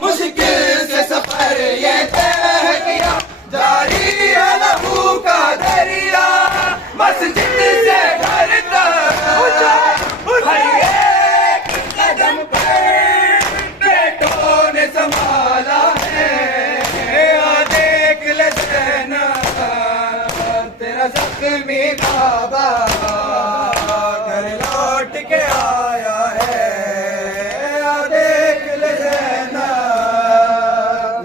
मुश्किल से सफर ये तय किया, जारी है लहू का दरिया, मस्जिद से घर तक हर एक कदम पर बेटों ने संभाला है। आ देख ले ज़ैनब तेरा ज़ख्मी बाबा घर लौट के आया है। आ देख ले ज़ैनब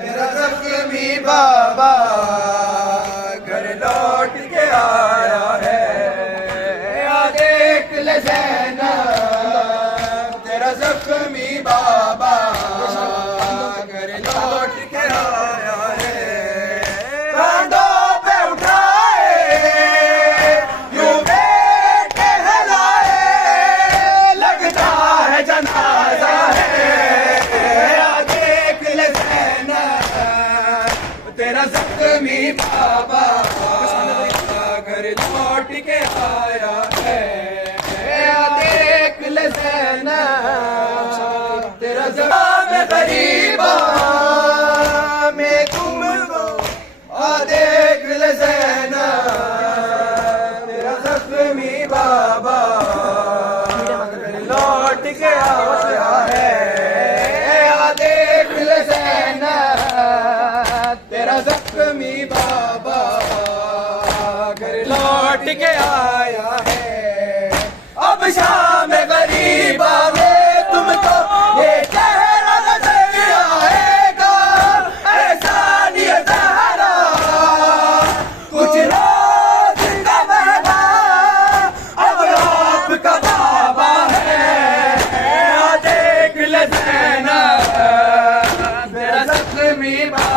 तेरा ज़ख्मी बाबा घर लौट के आया है। आ देख ले ज़ैनब तेरा ज़ख्मी बाबा घर लौट के आया है। बांधों पे उठाए यूं बेटे हिलाए, लगता है जनाजा है। आ देख ले ज़ैनब तेरा ज़ख्मी बाबा घर लौट के आया है। आ देख ले ज़ैनब तेरा ज़ख्मी गरीबा में तुम वो। आ देख ले ज़ैनब तेरा ज़ख्मी बाबा घर लौट के आया है। आ देख ले ज़ैनब तेरा ज़ख्मी बाबा घर लौट के आया है। अब शाम गरीबा में तुमको ये चेहरा नजर आएगा, ऐसा नहीं ज़हरा कुछ रोज का बहना अब आपका बाबा है। आ देख ले ज़ैनब तेरा ज़ख्मी बाबा